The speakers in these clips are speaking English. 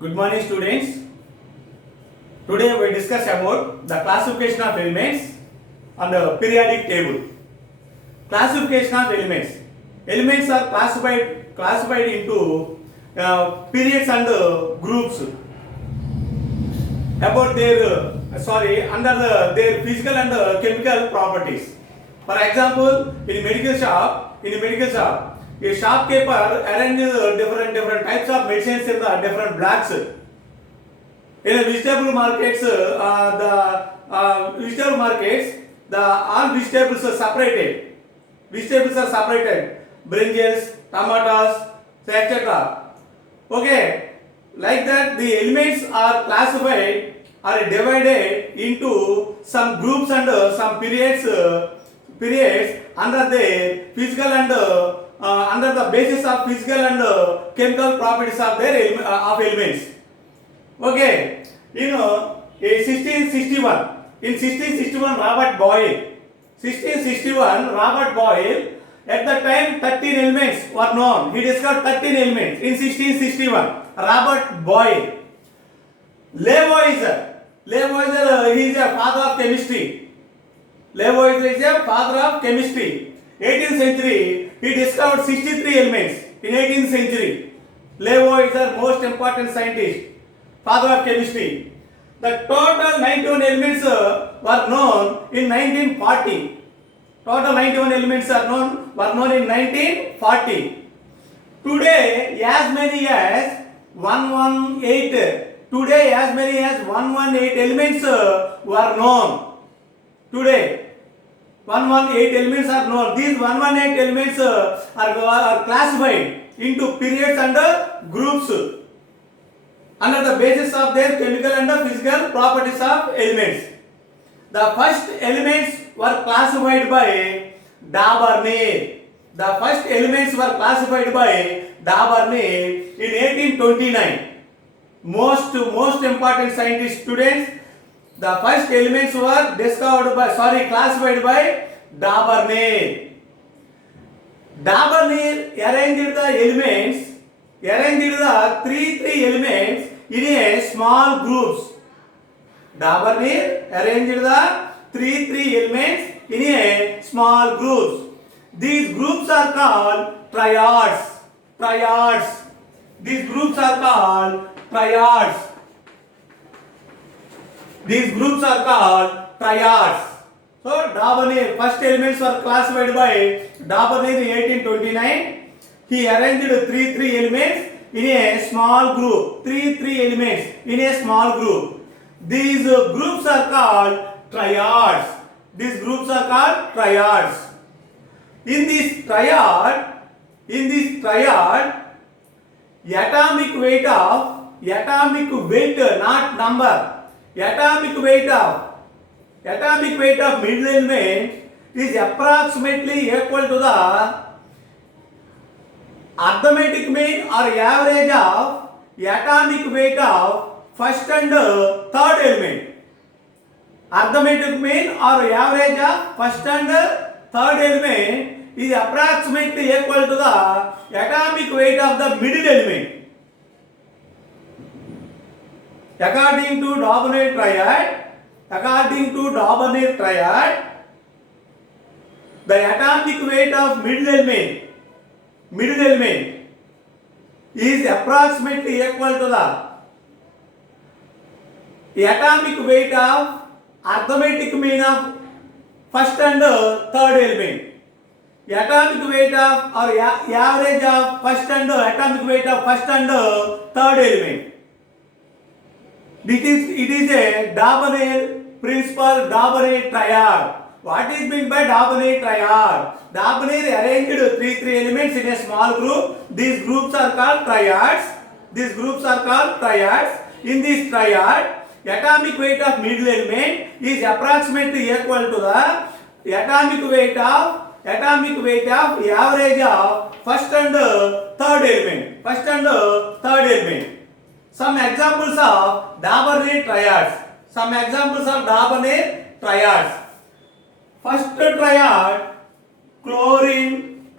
Good morning, students. Today we discuss about the classification of elements on the periodic table. Classification of elements. Elements are classified into periods and groups about their their physical and chemical properties. For example, in medical shop, a shopkeeper arranges different types of medicines in the different blocks. In the vegetable markets, the all vegetables are separated. Vegetables are separated. Brinjals, tomatoes, etc. Okay, like that the elements are classified or divided into some groups and some periods under the physical and under the basis of physical and chemical properties of their of elements. Okay, in 1661, Robert Boyle, at the time 13 elements were known. He discovered 13 elements in 1661. Robert Boyle. Lavoisier, he is a father of chemistry. Lavoisier is a father of chemistry. 18th century, he discovered 63 elements in 18th century. Lavoisier, most important scientist, father of chemistry. The total 91 elements were known in 1940. Total 91 elements were known in 1940. Today, as many as 118. Today, as many as 118 elements were known. Today, 118 elements are known. These 118 elements are classified into periods and groups under the basis of their chemical and physical properties of elements. The first elements were classified by D'Aubigné. The first elements were classified by D'Aubigné in 1829. Most important scientist students, the first elements were classified by D'Aubigné. D'Aubigné arranged the three elements in a small groups. D'Aubigné arranged the three elements in a small groups. These groups are called triads. These groups are called triads. So D'Aubigné, first elements were classified by D'Aubigné in 1829. He arranged three elements in a small group. Three elements in a small group. These groups are called triads. In this triad, atomic weight, not number. Atomic weight of middle element is approximately equal to the arithmetic mean or average of atomic weight of first and third element. Arithmetic mean or average of first and third element is approximately equal to the atomic weight of the middle element. According to D'Aubigné triad, the atomic weight of middle element is approximately equal to the atomic weight of arithmetic mean of first and third element. Atomic weight of or average of first and atomic weight of first and third element. It is a D'Aubigné principle, D'Aubigné triad. What is meant by D'Aubigné triad? D'Aubigné arranged three elements in a small group. These groups are called triads. In this triad, atomic weight of middle element is approximately equal to the atomic weight of average of first and third element. Some examples of D'Aubigné triads. First triad, chlorine,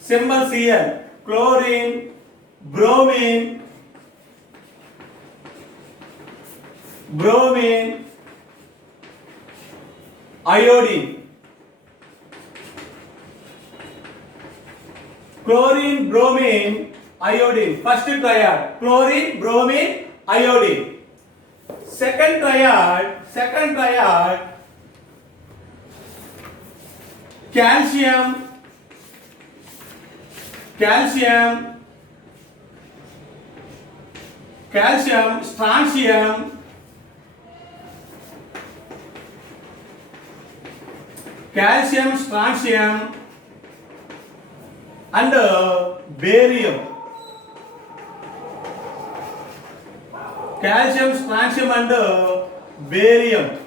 symbol Cl. chlorine, bromine, iodine. Chlorine, bromine, iodine. First triad, chlorine, bromine, iodine. Second triad, calcium, strontium, and barium. Calcium, strontium and barium.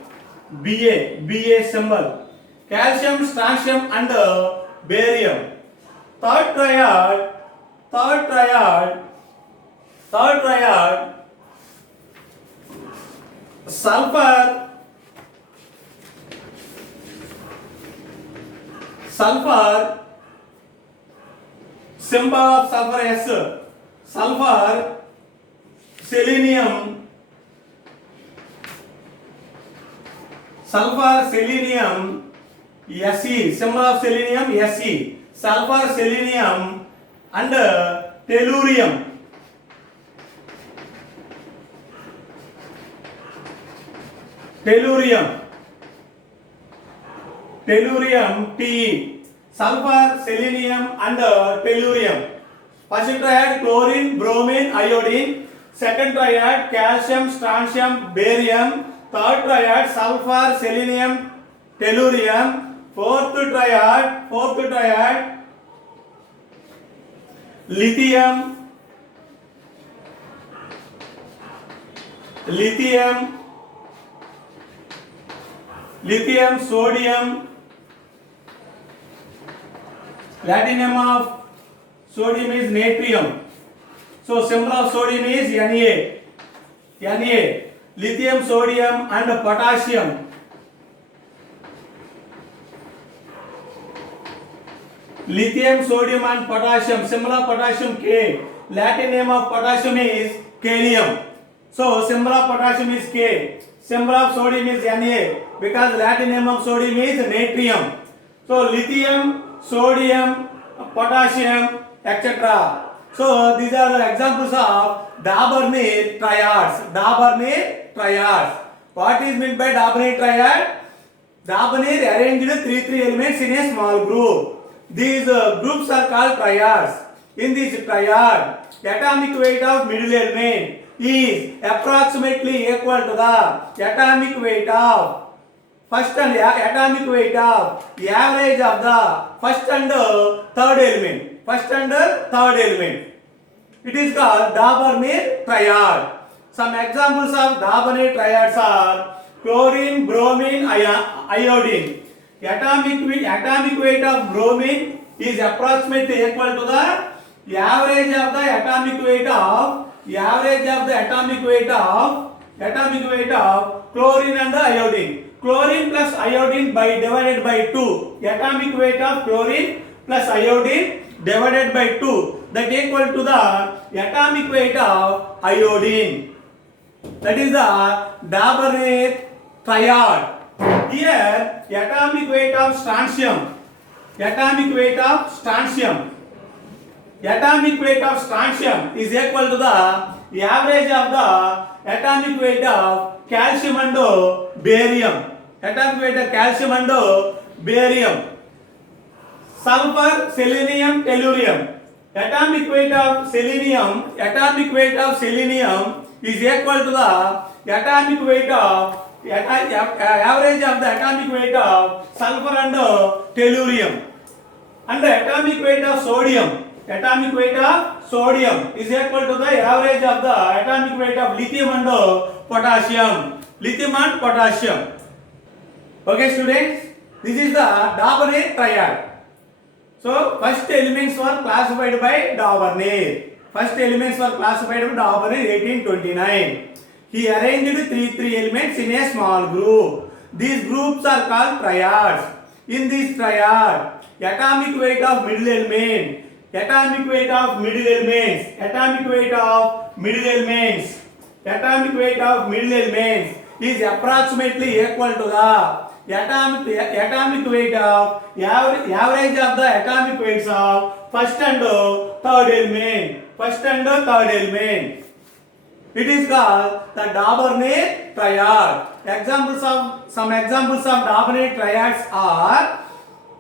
Ba symbol. Calcium, strontium and barium. Third triad, sulfur, symbol of sulfur S, sulfur, selenium, Se, symbol of selenium Se, sulfur, selenium and tellurium. Te, sulfur, selenium and tellurium. First triad chlorine, bromine, iodine. Second triad calcium, strontium, barium. Third triad sulfur, selenium, tellurium. Fourth triad lithium, sodium. Latin name of sodium is natrium. So symbol of sodium is Na. Lithium, sodium and potassium. Symbol of potassium K. Latin name of potassium is kalium. So symbol of potassium is K. Symbol of sodium is Na, because Latin name of sodium is natrium. So lithium, sodium, potassium, etc. So these are the examples of Daburnir triads. What is meant by Daburnir triad? Daburnir arranged 3 elements in a small group. These groups are called triads. In this triad, atomic weight of middle element is approximately equal to the atomic weight of first and atomic weight of average of the first and third element. It is called Daburnir triad. Some examples of Daburnir triads are chlorine, bromine, iodine. Atomic weight of bromine is approximately equal to the average of the atomic weight of chlorine and iodine. Chlorine plus iodine divided by 2. Atomic weight of chlorine plus iodine divided by 2. That equal to the atomic weight of iodine. That is the Daburnir triad. Here, atomic weight of strontium is equal to the average of the atomic weight of calcium and barium. Sulfur, selenium, tellurium. Atomic weight of selenium is equal to the atomic weight of average of the atomic weight of sulfur and tellurium. And the atomic weight of sodium is equal to the average of the atomic weight of lithium and potassium. Okay students, this is the Daburnir triad. So first elements were classified by Daburnir. 1829. He arranged 3 elements in a small group. These groups are called triads. In this triad, atomic weight of middle element atomic weight of middle elements, atomic weight of middle elements, atomic weight of middle elements is approximately equal to the atomic weight of average of the atomic weights of first and third element, first and third element. It is called the Dabernay triad. Some examples of Dabernay triads are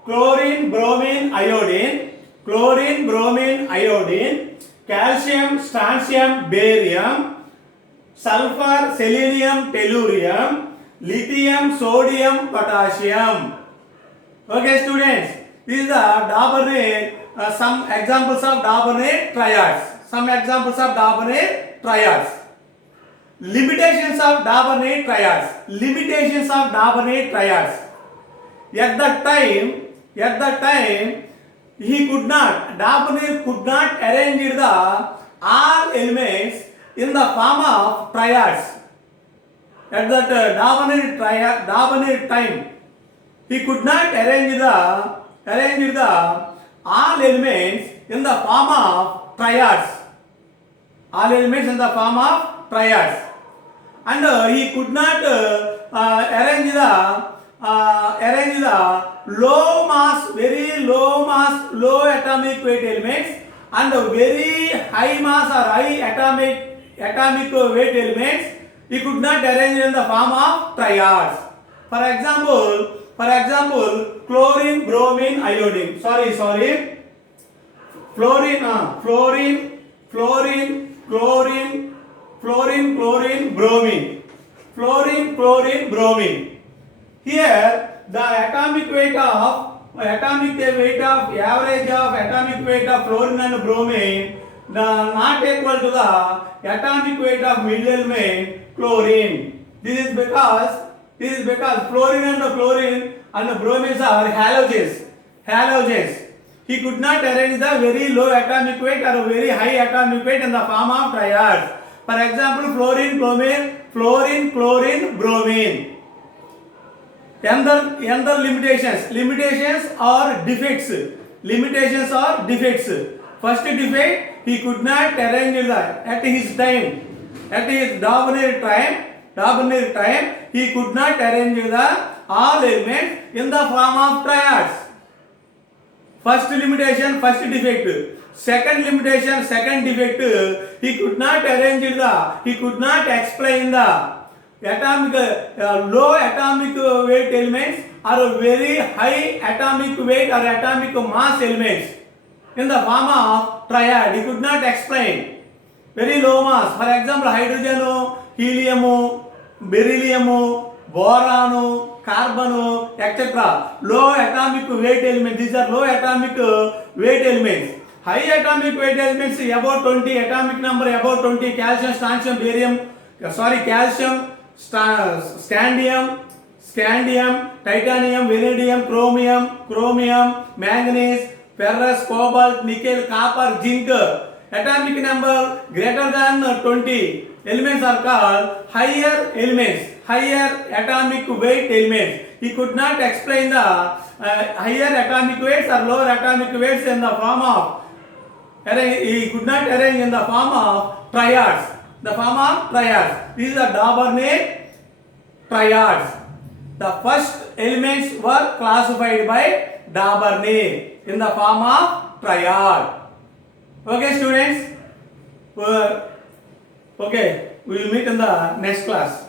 chlorine, bromine, iodine, chlorine, bromine, iodine, calcium, strontium, barium, sulfur, selenium, tellurium, lithium, sodium, potassium. Okay, students, these are Dabernay, some examples of Dabernay triads. Some examples of Dabernay triads. Limitations of Dabernay triads. Limitations of Dabernay triads. At that time, Dabernay could not arrange the all elements in the form of triads. At that Dabernay time, he could not arrange the all elements in the form of triads. All elements in the form of triads. And he could not arrange the low mass, very low mass, low atomic weight elements and very high mass or high atomic weight elements. He could not arrange in the form of triads. For example, chlorine, bromine, iodine. Sorry. Fluorine, bromine. Here the atomic weight of average of atomic weight of fluorine and bromine not equal to the atomic weight of middle element chlorine. This is because fluorine and bromine are halogens. He could not arrange the very low atomic weight or very high atomic weight in the form of triads. For example, fluorine, chlorine, bromine. Another limitations or defects. First defect, he could not arrange at his Dabernay time, he could not arrange all elements in the form of triads. First limitation, first defect. Second limitation, second defect, he could not explain the low atomic weight elements or very high atomic weight or atomic mass elements in the form of triad. He could not explain. Very low mass. For example, hydrogen, helium, beryllium, boron, carbon, etc. Low atomic weight elements. These are low atomic weight elements. High atomic weight elements about 20, atomic number about 20, calcium, strontium, barium, calcium, scandium, titanium, vanadium, chromium, manganese, ferrous, cobalt, nickel, copper, zinc. Atomic number greater than 20 elements are called higher elements, higher atomic weight elements. He could not explain the higher atomic weights or lower atomic weights in the form of he could not arrange in the form of triads. These are Dabernay triads. The first elements were classified by Dabernay in the form of triad. Okay, students. Okay, we will meet in the next class.